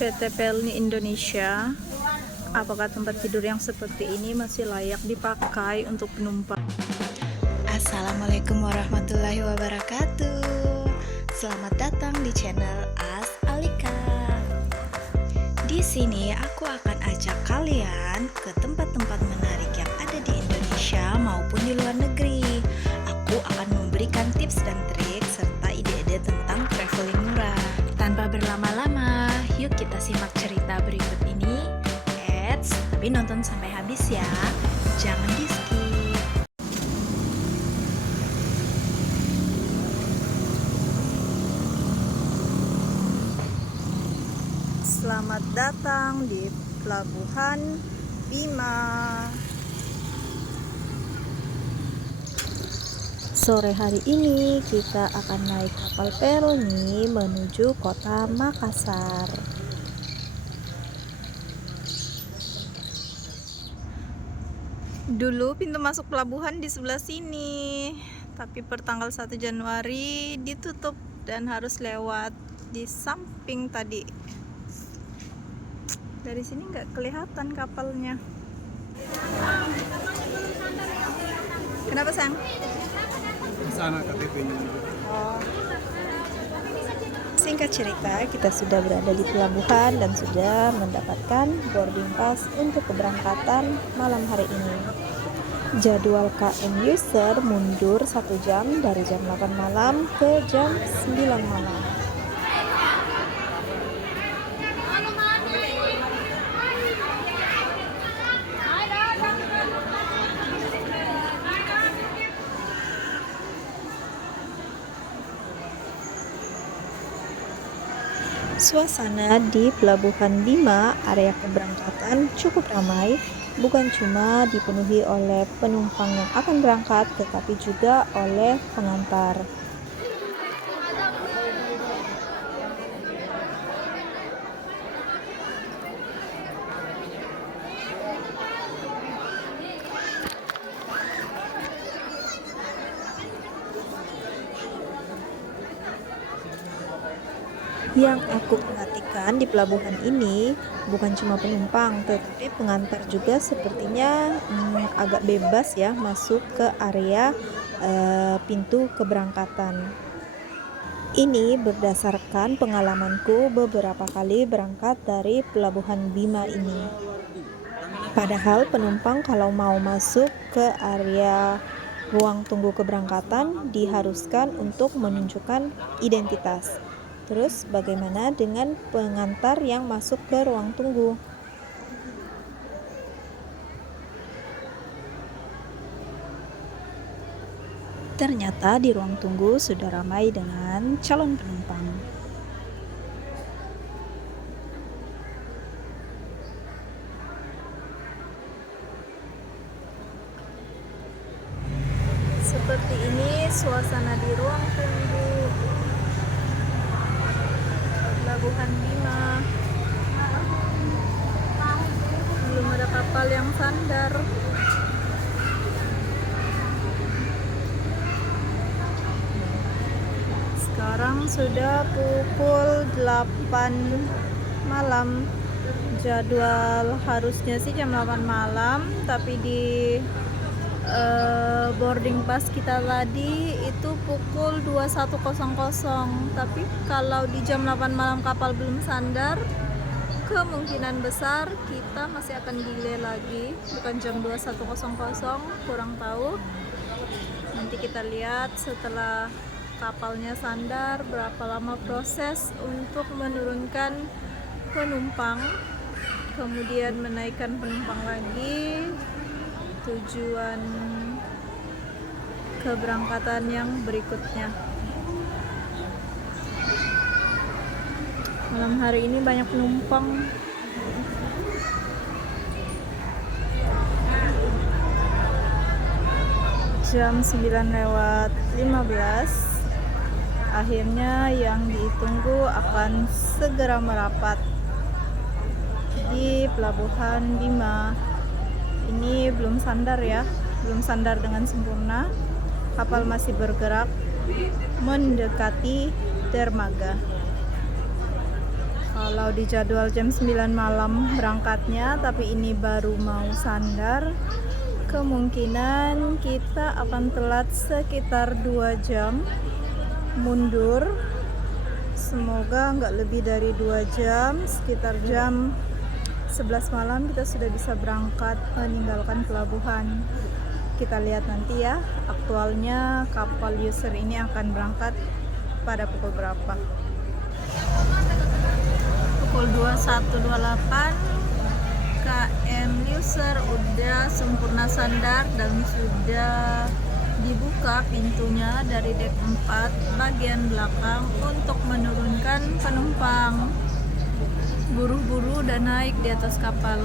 PT Pelni Indonesia, apakah tempat tidur yang seperti ini masih layak dipakai untuk penumpang? Assalamualaikum warahmatullahi wabarakatuh. Selamat datang di channel As Alika. Di sini aku akan ajak kalian ke tempat-tempat menarik yang ada di Indonesia maupun di luar negeri. Aku akan memberikan tips dan trik serta ide-ide tentang traveling murah. Tanpa berlama-lama, yuk kita simak cerita berikut ini. Tapi nonton sampai habis ya, jangan di skip. Selamat datang di Pelabuhan Bima. Sore hari ini kita akan naik kapal Pelni menuju kota Makassar. Dulu pintu masuk pelabuhan di sebelah sini, tapi per tanggal 1 Januari ditutup dan harus lewat di samping tadi. Dari sini nggak kelihatan kapalnya. Kenapa, Sang? Di sana KTP-nya. Singkat cerita, kita sudah berada di pelabuhan dan sudah mendapatkan boarding pass untuk keberangkatan malam hari ini. Jadwal KM user mundur 1 jam dari jam 8 malam ke jam 9 malam. Suasana di Pelabuhan Bima, area keberangkatan cukup ramai, bukan cuma dipenuhi oleh penumpang yang akan berangkat, tetapi juga oleh pengantar. Yang aku perhatikan di pelabuhan ini bukan cuma penumpang, tetapi pengantar juga sepertinya agak bebas ya masuk ke area pintu keberangkatan. Ini berdasarkan pengalamanku beberapa kali berangkat dari pelabuhan Bima ini. Padahal penumpang kalau mau masuk ke area ruang tunggu keberangkatan diharuskan untuk menunjukkan identitas. Terus bagaimana dengan pengantar yang masuk ke ruang tunggu? Ternyata di ruang tunggu sudah ramai dengan calon penumpang. Seperti ini suasana di ruang tunggu Pelabuhan Bima. Belum ada kapal yang sandar. Sekarang sudah pukul 8 malam. Jadwal harusnya sih jam 8 malam, tapi di boarding pass kita tadi itu pukul 21.00. Tapi kalau di jam 8 malam kapal belum sandar, kemungkinan besar kita masih akan delay lagi, bukan jam 21.00, kurang tahu. Nanti kita lihat setelah kapalnya sandar berapa lama proses untuk menurunkan penumpang, kemudian menaikkan penumpang lagi, tujuan keberangkatan yang berikutnya. Malam hari ini banyak penumpang. Jam 9:15, akhirnya yang ditunggu akan segera merapat di Pelabuhan Bima. Ini belum sandar ya, belum sandar dengan sempurna. Kapal masih bergerak mendekati dermaga. Kalau di jadwal jam 9 malam berangkatnya, tapi ini baru mau sandar. Kemungkinan kita akan telat sekitar 2 jam mundur. Semoga nggak lebih dari 2 jam, sekitar jam 11 malam kita sudah bisa berangkat meninggalkan pelabuhan. Kita lihat nanti ya, aktualnya kapal user ini akan berangkat pada pukul berapa. Pukul 21.28 KM user udah sempurna sandar dan sudah dibuka pintunya dari dek 4 bagian belakang untuk menurunkan penumpang. Buru-buru dan naik di atas kapal,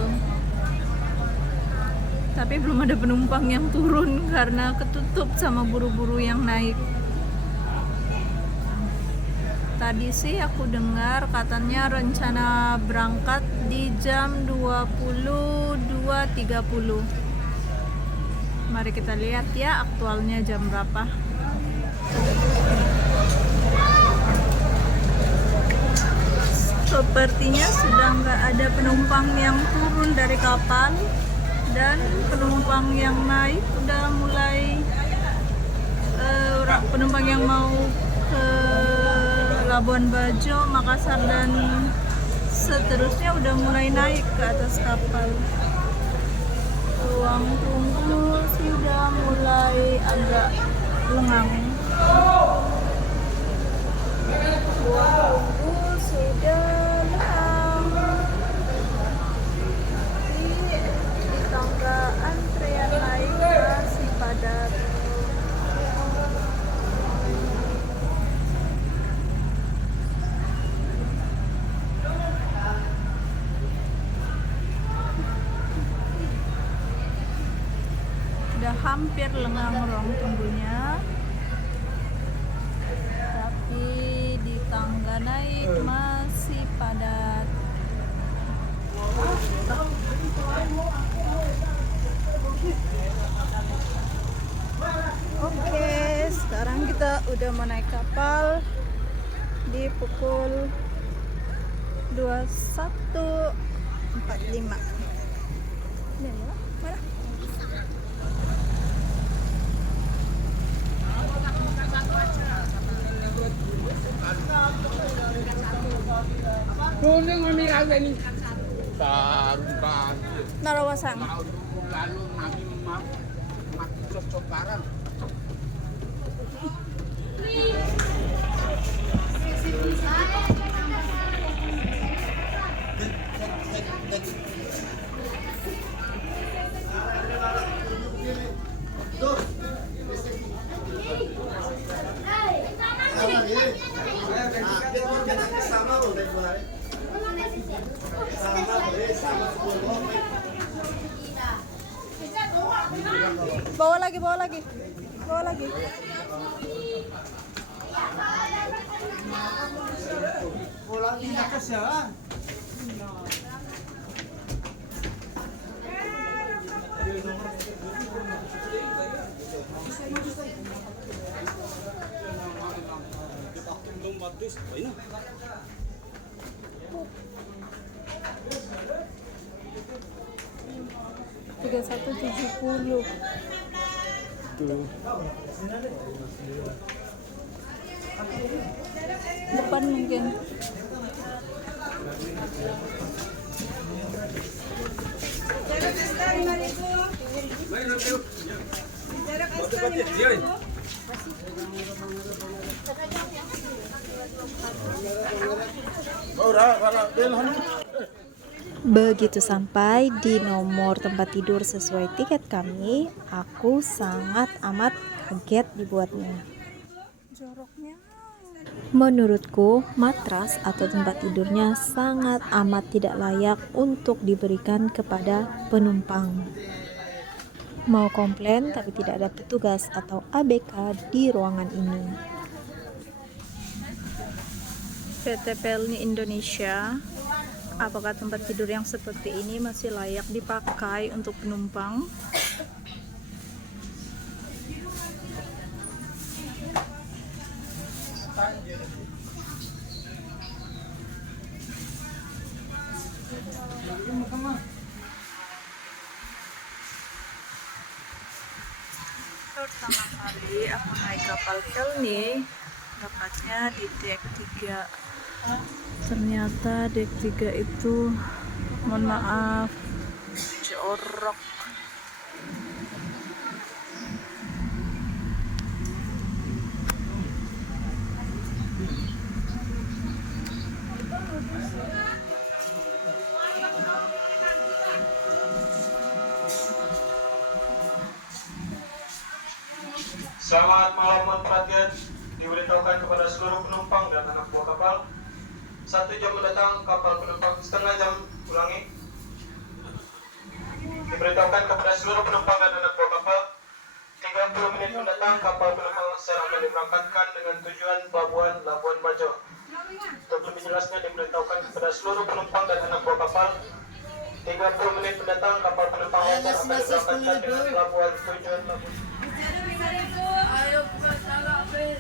tapi belum ada penumpang yang turun karena ketutup sama buru-buru yang naik. Tadi sih aku dengar katanya rencana berangkat di jam 22.30. Mari kita lihat ya aktualnya jam berapa. Sepertinya sudah nggak ada penumpang yang turun dari kapal, dan penumpang yang naik udah mulai penumpang yang mau ke Labuan Bajo, Makassar dan seterusnya udah mulai naik ke atas kapal. Ruang tunggu sudah mulai agak lengang. Ruang tunggu sudah lengang. Di tangga antrean naik masih padat. Udah hampir lengang ruang tunggunya, tapi di tangga naik masih padat. Oke, sekarang kita udah mau naik kapal di pukul 21.45. Ini ya, mana? Kuning mami rawe ni. Narawasang. Lalu nabi mak cocok barang. Bawa lagi, bawa lagi, bawa lagi. Pulang di Makassar. Tiga 3170. Depan mungkin. Begitu sampai di nomor tempat tidur sesuai tiket kami, aku sangat amat kaget dibuatnya. Menurutku, matras atau tempat tidurnya sangat amat tidak layak untuk diberikan kepada penumpang. Mau komplain tapi tidak ada petugas atau ABK di ruangan ini. PT Pelni Indonesia, apakah tempat tidur yang seperti ini masih layak dipakai untuk penumpang? Pertama kali aku naik kapal Pel nih, dapatnya di dek 3. Ternyata dek 3 itu, mohon maaf, jorok. Selamat malam, mohon perhatian. Diberitahukan kepada seluruh penumpang dan anak buah kapal, 1 jam mendatang kapal penumpang setengah jam. Ulangi. Diberitahukan kepada seluruh penumpang dan anak buah kapal, 30 menit mendatang kapal penumpang akan diberangkatkan dengan tujuan pelabuhan Labuan Bajo. Untuk lebih jelasnya diberitahukan kepada seluruh penumpang dan anak buah kapal, 30 menit mendatang kapal penumpang akan diberangkatkan dengan pelabuhan tujuan Labuan. Ayo buat salah, Bel.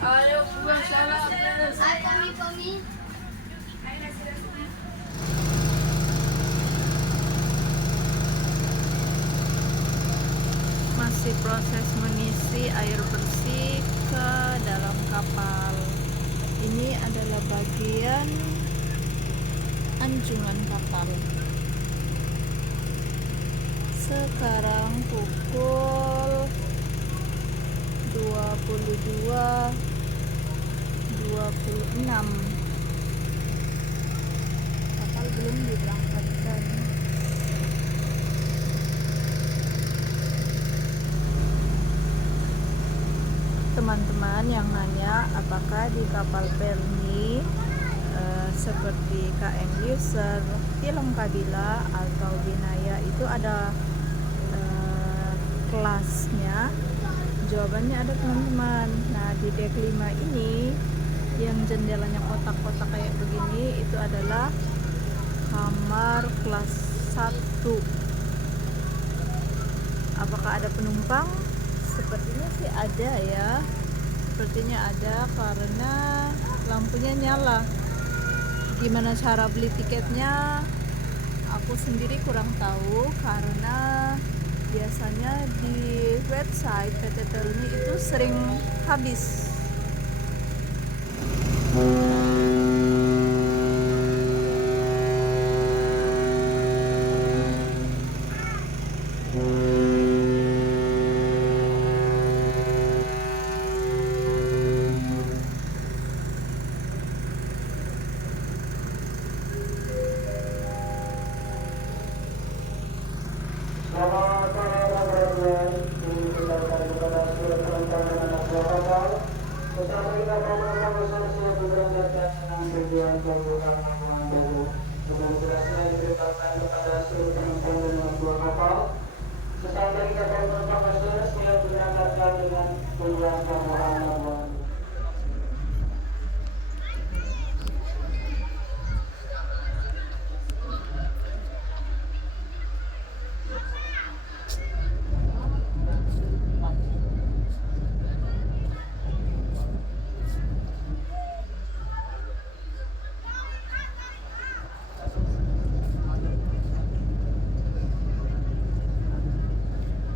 Ayo buat salah, Bel. Ayo kami. Masih proses mengisi air bersih ke dalam kapal. Ini adalah bagian anjungan kapal. Sekarang pukul 22.26. Kapal belum diberangkatkan. Teman-teman yang nanya apakah di kapal Pel ini seperti KM User, Film Kabila atau Binaya itu ada kelasnya? Jawabannya ada, teman-teman. Nah, di dek 5 ini yang jendelanya kotak-kotak kayak begini itu adalah kamar kelas 1. Apakah ada penumpang? Sepertinya sih ada ya. Sepertinya ada karena lampunya nyala. Gimana cara beli tiketnya? Aku sendiri kurang tahu karena biasanya di website PT Telni itu sering habis. Selamat malam, perhatian. Diberitahukan kepada seluruh penumpang dan anak buah kapal, bersama kita penumpang siap diberangkatkan dengan tujuan pelabuhan Labuan Bajo. Sebelum jelasnya diberitahukan kepada seluruh penumpang dan anak buah kapal, sesampainya kapal penumpang siap diberangkatkan dengan tujuan pelabuhan Labuan Bajo.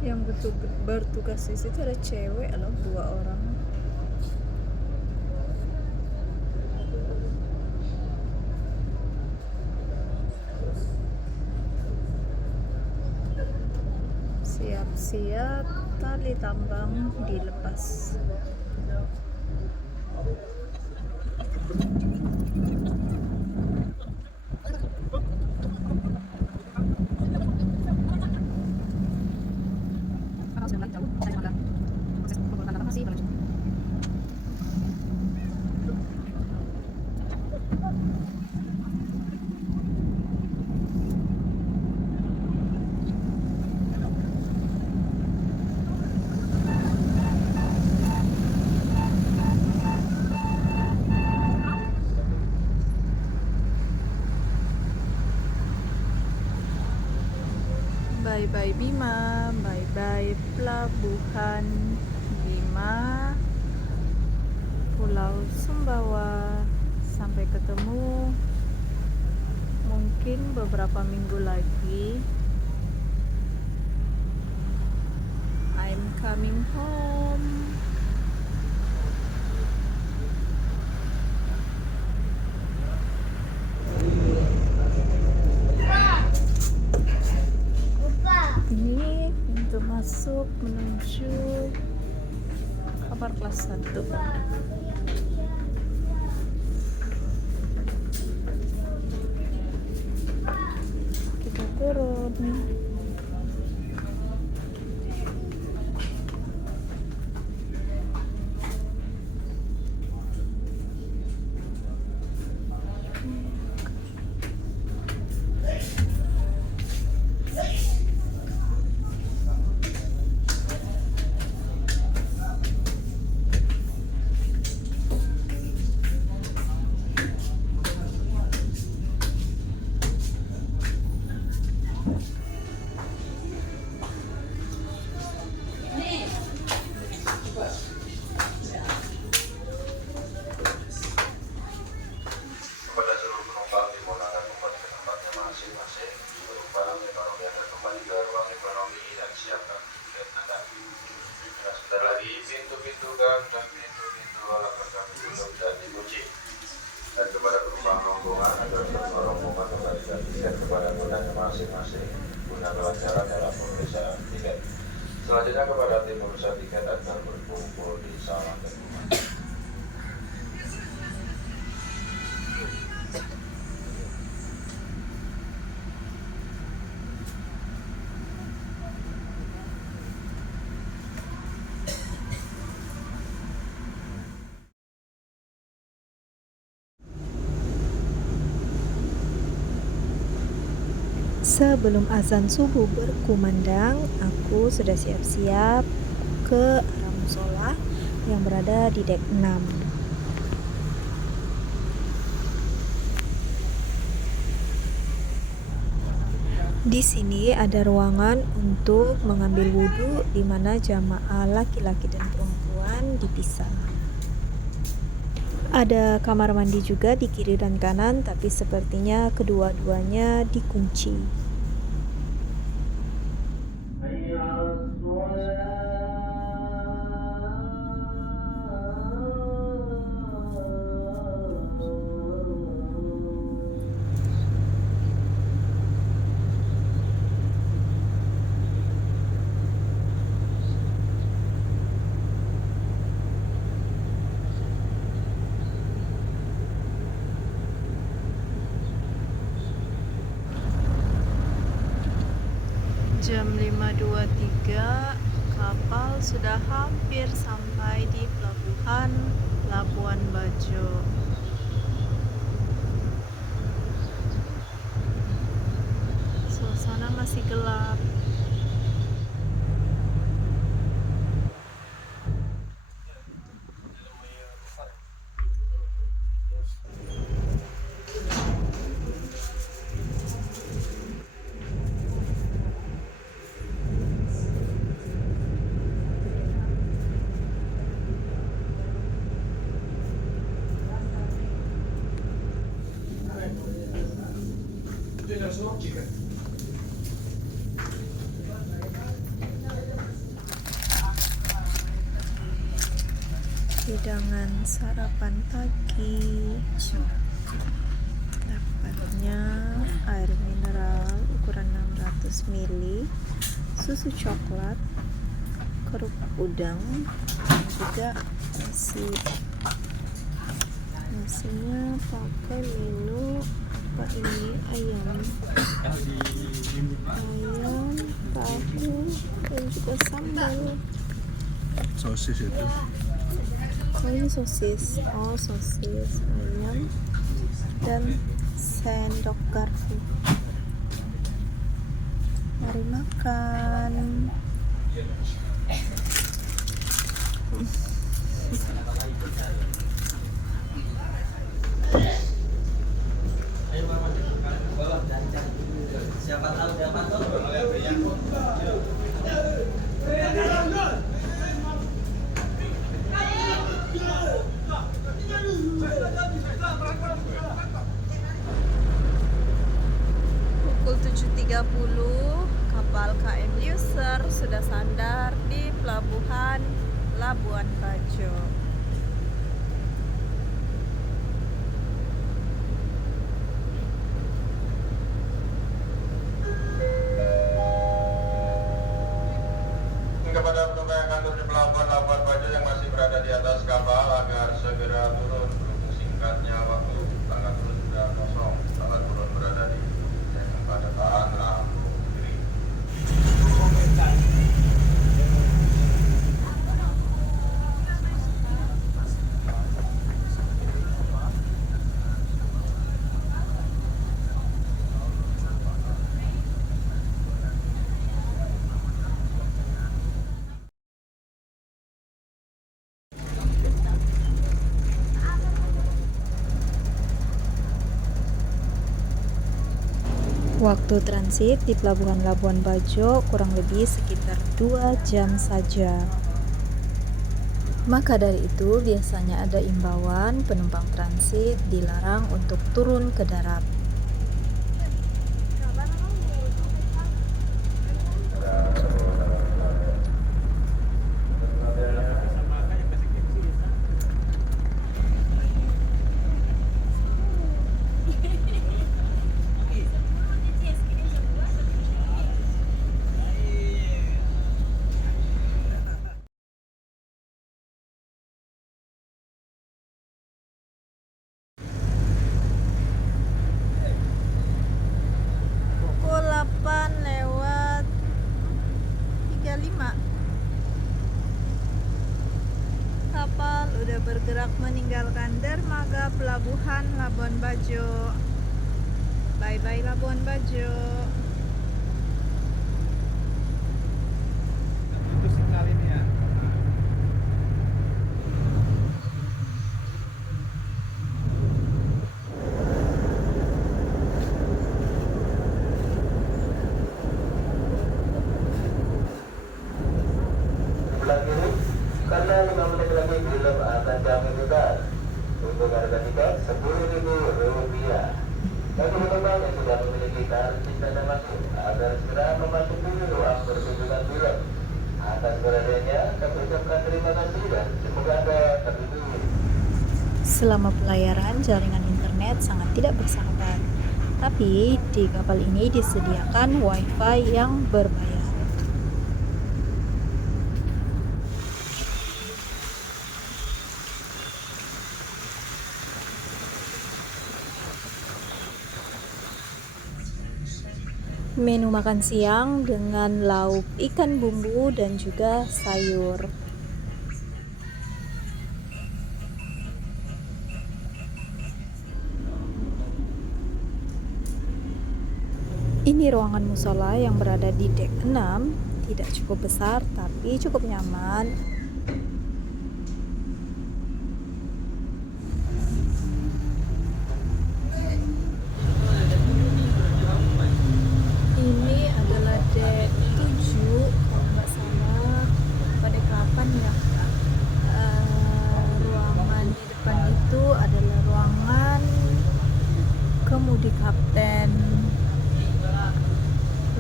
Yang bertugas di situ ada cewek loh, 2 orang. Siap-siap tali tambang dilepas. Bye-bye Bima, bye-bye Pelabuhan Bima, Pulau Sumbawa. sampai ketemu mungkin beberapa minggu lagi. I'm coming home. Ini pintu masuk menuju kamar kelas 1. Kita turun. Kepada seluruh penumpang dimudahkan kembali ke tempatnya masing-masing. Seluruh barang ekonomi akan kembali ke ruang ekonomi dan siapkan tiket Anda. Nah, sebentar lagi pintu-pintu gang dan pintu-pintu akan kami tutup dan dikunci. Dan kepada penumpang rombongan agar semua rombongan kembalikan tiket kepada mudahnya masing-masing guna kelancaran dalam pemeriksaan tiket. Selanjutnya kepada tim urusan tiket agar berkumpul di salah terbuka. Sebelum azan subuh berkumandang, aku sudah siap-siap ke arah musola yang berada di dek 6. Di sini ada ruangan untuk mengambil wudhu di mana jamaah laki-laki dan perempuan dipisah. Ada kamar mandi juga di kiri dan kanan, tapi sepertinya kedua-duanya dikunci. Jam 5.23, kapal sudah hampir sampai di pelabuhan Labuan Bajo. Suasana masih gelap. Hidangan sarapan pagi, dapatnya air mineral ukuran 600 ml, susu coklat, kerupuk udang, dan juga nasinya pakai menu apa ini, ayam, tahu, dan juga sambal. Sosis itu. Oh, ini sosis. Oh, sosis, ayam, dan sendok garpu. Mari makan. Siapa tahu dapat tuh. kapal KM User sudah sandar di pelabuhan Labuan Bajo. Kepada penumpang yang akan turun di pelabuhan Labuan Bajo yang masih berada di atas kapal agar segera turun. Berhubung singkatnya waktu, tangga turun sudah kosong. Tangga turun berada di kepadatan lampu kiri. Waktu transit di Pelabuhan Labuan Bajo kurang lebih sekitar 2 jam saja. Maka dari itu biasanya ada imbauan penumpang transit dilarang untuk turun ke darat. Pukul 8:35 kapal udah bergerak meninggalkan dermaga Pelabuhan Labuan Bajo. Bye bye Labuan Bajo. Itu signal ini ya. Sebelah kiri, karena 5 menit lagi belum akan kami buka. Untuk harga tiket Rp10.000. Bagi penumpang yang sudah memiliki karcis tanda masuk agar segera memasuki ruang pertunjukan film. Atas perhatiannya, kami ucapkan terima kasih dan semoga Anda terhibur. Selama pelayaran jaringan internet sangat tidak bersahabat. Tapi di kapal ini disediakan WiFi yang berbayar. Menu makan siang dengan lauk ikan bumbu dan juga sayur. Ini ruangan musola yang berada di dek 6, tidak cukup besar tapi cukup nyaman. Ini adalah dek 7 kalau nggak salah. Pada kapan ya? Ruangan di depan itu adalah ruangan kemudi kapten.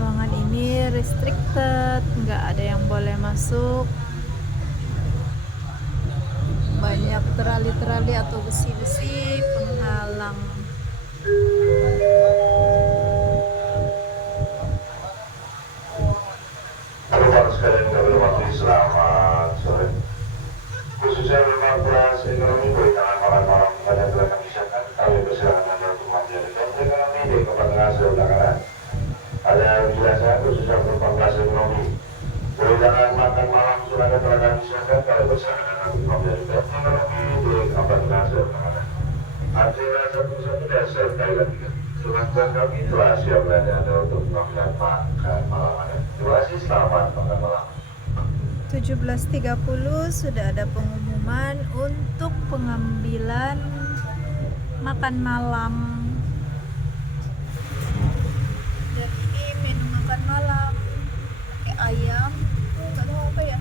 Ruangan ini restricted, nggak ada yang boleh masuk. Banyak terali-terali atau besi-besi penghalang. Bapak sekalian kami hormati, selamat sore. Khususnya memang kelas ekonomi bertangan malam-malam pada telah kami siapkan. Kami persilakan Anda untuk menjadi kelas ekonomi di Kota Tengah sebelah kanan. Ada penjelasan khususnya penumpang kelas ekonomi. Berhidangan makan malam sudah telah kami siapkan. Kami persilakan Anda untuk menjadi kelas ekonomi di Kota Tengah sebelah kanan. Artinya 1 dan sekali lagi. Silahkan kami telah siap berada Anda untuk mengambil makan malam Anda. Terima kasih, selamat makan malam. 17.30 sudah ada pengumuman untuk pengambilan makan malam. Dan ini menu makan malam pakai ayam, nggak tahu apa ya,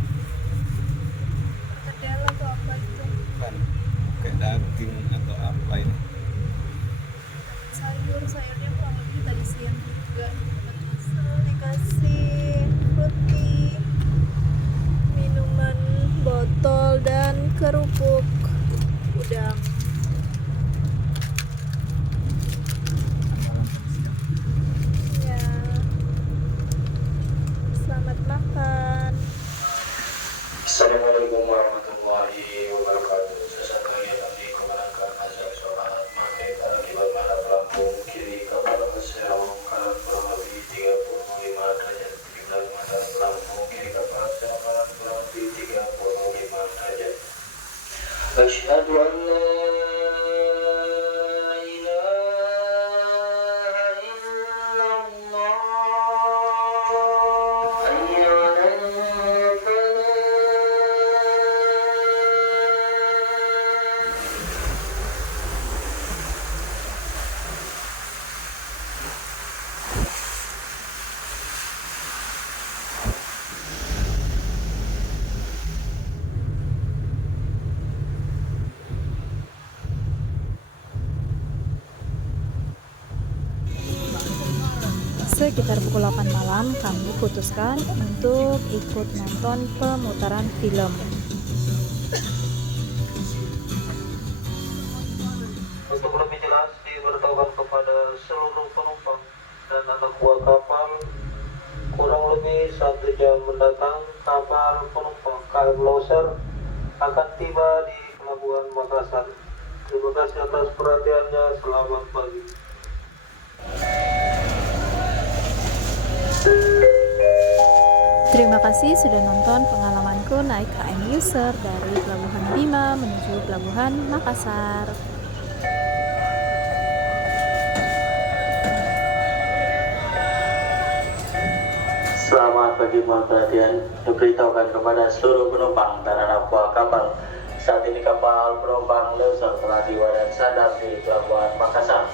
kedel atau apa itu, Kan kayak daging atau apa ini. sayurnya kurang lebih tadi siang juga dikasih roti, minuman botol dan kerupuk udang. Ya, selamat makan. Assalamualaikum warahmatullahi wabarakatuh. Sesampainya kami kemenangkan azan sholat maghrib akibat mana pelampung kiri kapal berserong kanan kurang lebih 35 derajat. Kiblat mata pelampung kiri kapal serong kanan kurang lebih 35 derajat. Asyhadu an la ilaha illallah. Hayya 'alal falah. Sekitar pukul 8 malam kami putuskan untuk ikut nonton pemutaran film. Untuk lebih jelas diberitahukan kepada seluruh penumpang dan anak buah kapal, kurang lebih 1 jam mendatang kapal penumpang KM Loser akan tiba di Pelabuhan Makassar. Terima kasih atas perhatiannya. Selamat pagi. Terima kasih sudah nonton pengalamanku naik KM Loser dari Pelabuhan Bima menuju Pelabuhan Makassar. Selamat pagi, mohon perhatian. Diberitahukan kepada seluruh penumpang dan anak buah kapal. Saat ini kapal penumpang Loser telah tiba dan sandar di Pelabuhan Makassar.